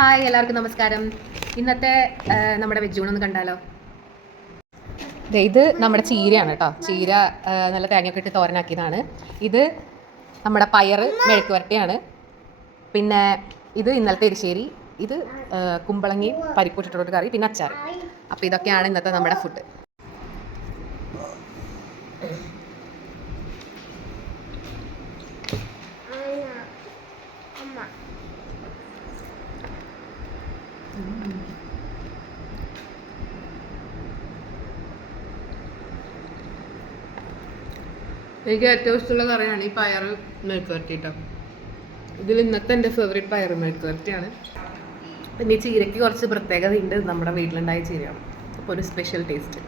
Hi, എല്ലാവർക്കും നമസ്കാരം. ഇന്നത്തെ നമ്മുടെ വെജൂണൊന്ന് കണ്ടാലോ. ഇത് നമ്മുടെ ചീരയാണ് കേട്ടോ. ചീര നല്ല തേങ്ങയൊക്കെ ഇട്ട് തോരനാക്കിയതാണ്. ഇത് നമ്മുടെ പയറ് മെഴുക്ക് വരട്ടിയാണ്. പിന്നെ ഇത് ഇന്നലത്തെ എരിശ്ശേരി. ഇത് കുമ്പളങ്ങി പരിപ്പിട്ടിട്ടൊരു കറി, പിന്നെ അച്ചാർ. അപ്പോൾ ഇതൊക്കെയാണ് ഇന്നത്തെ നമ്മുടെ ഫുഡ്. എനിക്ക് ഏറ്റവും ഇഷ്ടമുള്ള കറിയാണ് ഈ പയർ മെഴുക്ക് വരട്ടി കേട്ടോ. ഇതിൽ ഇന്നത്തെ എൻ്റെ ഫേവറേറ്റ് പയർ മെഴുക്ക് വരട്ടിയാണ്. പിന്നെ ഈ ചീരയ്ക്ക് കുറച്ച് പ്രത്യേകത ഉണ്ട്. നമ്മുടെ വീട്ടിലുണ്ടായ ചീരയാണ്, അപ്പോൾ ഒരു സ്പെഷ്യൽ ടേസ്റ്റ്.